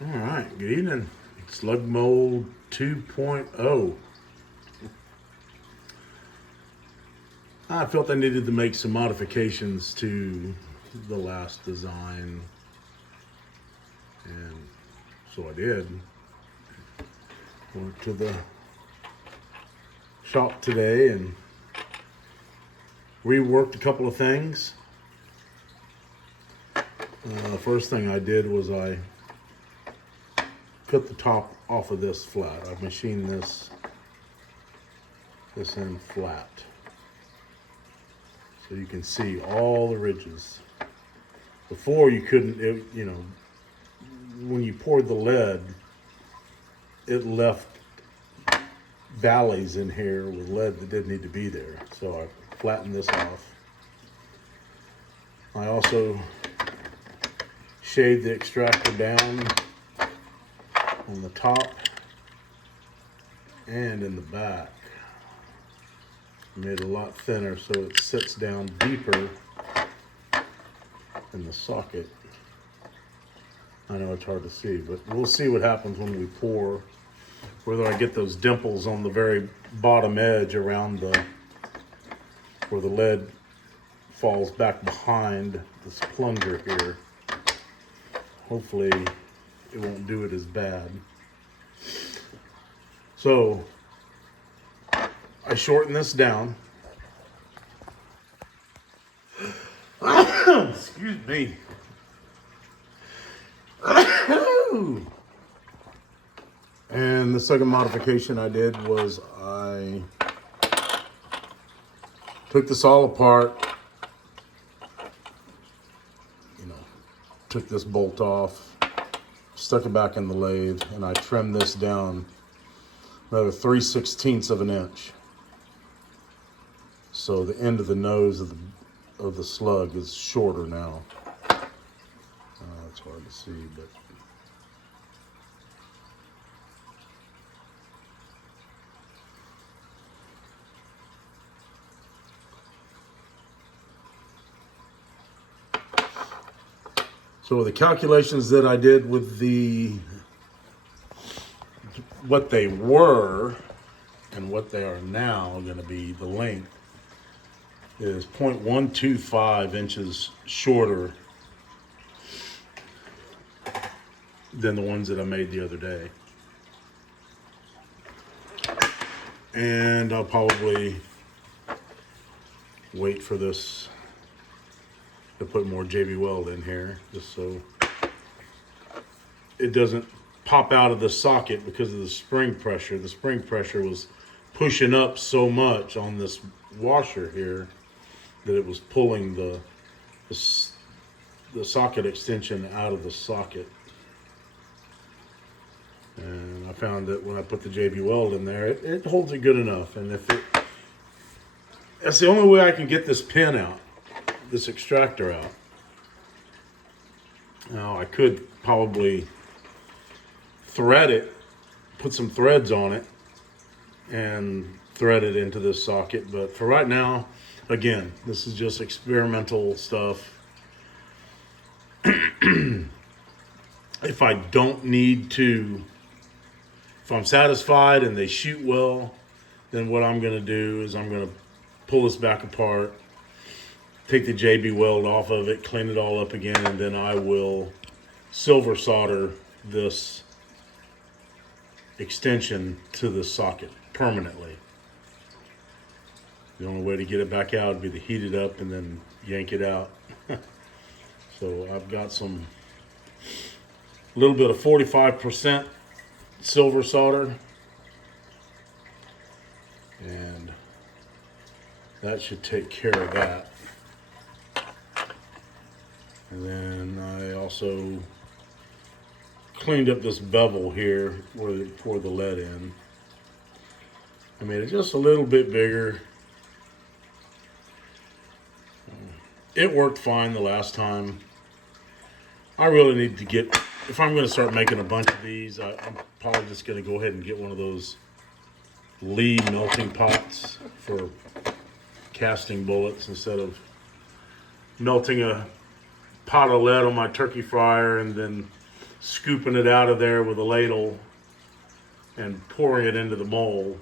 All right, good evening. Slug mold 2.0. I felt I needed to make some modifications to the last design, and so I did. Went to the shop today and reworked a couple of things. The first thing I did was I cut the top off of this flat. I've machined this in flat, so you can see all the ridges. Before you couldn't, when you poured the lead, it left valleys in here with lead that didn't need to be there. So I flattened this off. I also shaved the extractor down on the top and in the back. Made it a lot thinner so it sits down deeper in the socket. I know it's hard to see, but we'll see what happens when we pour, whether I get those dimples on the very bottom edge around where the lead falls back behind this plunger here. Hopefully it won't do it as bad. So I shorten this down. Excuse me. And the second modification I did was I took this all apart, took this bolt off, stuck it back in the lathe, and I trimmed this down another 3/16 of an inch. So the end of the nose of the slug is shorter now. It's hard to see, but so the calculations that I did with what they were and what they are now going to be, the length is 0.125 inches shorter than the ones that I made the other day. And I'll probably wait for this to put more JB weld in here, just so it doesn't pop out of the socket because of the spring pressure. The spring pressure was pushing up so much on this washer here that it was pulling the socket extension out of the socket. And I found that when I put the JB weld in there, it holds it good enough. And that's the only way I can get this pin out, this extractor out. Now I could probably thread it, put some threads on it, and thread it into this socket. But for right now, again, this is just experimental stuff. If I don't need to, if I'm satisfied and they shoot well, then what I'm gonna do is I'm gonna pull this back apart, take the JB weld off of it, clean it all up again, and then I will silver solder this extension to the socket permanently. The only way to get it back out would be to heat it up and then yank it out. So I've got a little bit of 45% silver solder, and that should take care of that. And then I also cleaned up this bevel here where they poured the lead in. I made it just a little bit bigger. It worked fine the last time. I really need to get, if I'm going to start making a bunch of these, I'm probably just going to go ahead and get one of those Lee melting pots for casting bullets instead of melting a pot of lead on my turkey fryer and then scooping it out of there with a ladle and pouring it into the mold.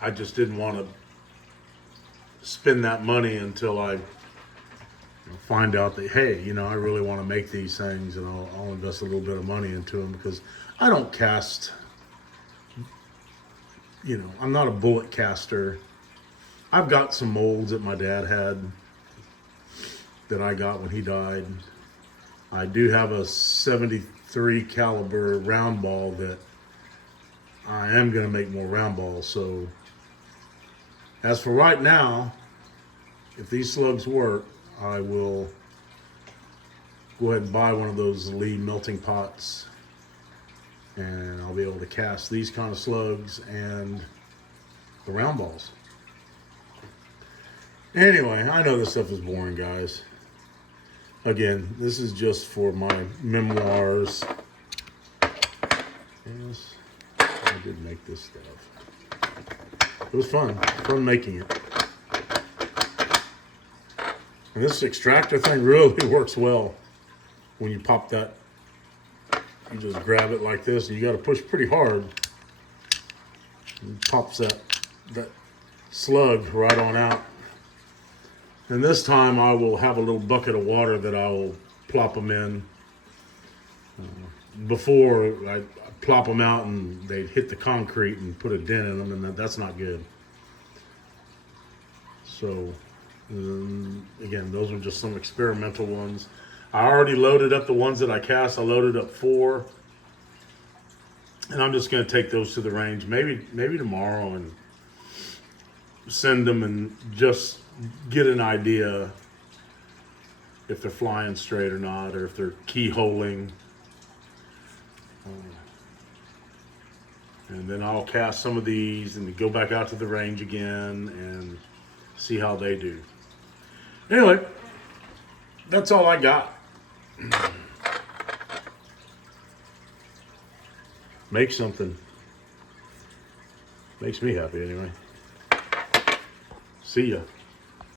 I just didn't want to spend that money until I find out that, hey, I really want to make these things, and I'll invest a little bit of money into them, because I don't cast, I'm not a bullet caster. I've got some molds that my dad had that I got when he died. I do have a 73 caliber round ball that I am going to make more round balls. So as for right now, if these slugs work, I will go ahead and buy one of those Lee melting pots, and I'll be able to cast these kind of slugs and the round balls. Anyway, I know this stuff is boring, guys. Again, this is just for my memoirs. Yes, I did make this stuff. It was fun making it. And this extractor thing really works well. When you pop that, you just grab it like this, and you got to push pretty hard. It pops that slug right on out. And this time I will have a little bucket of water that I will plop them in. Before I plop them out and they'd hit the concrete and put a dent in them, and that's not good. So again, those are just some experimental ones. I already loaded up the ones that I cast. I loaded up 4, and I'm just going to take those to the range maybe tomorrow and send them and just get an idea if they're flying straight or not, or if they're keyholing. And then I'll cast some of these and go back out to the range again and see how they do. Anyway, that's all I got. Make something. Makes me happy anyway. See ya.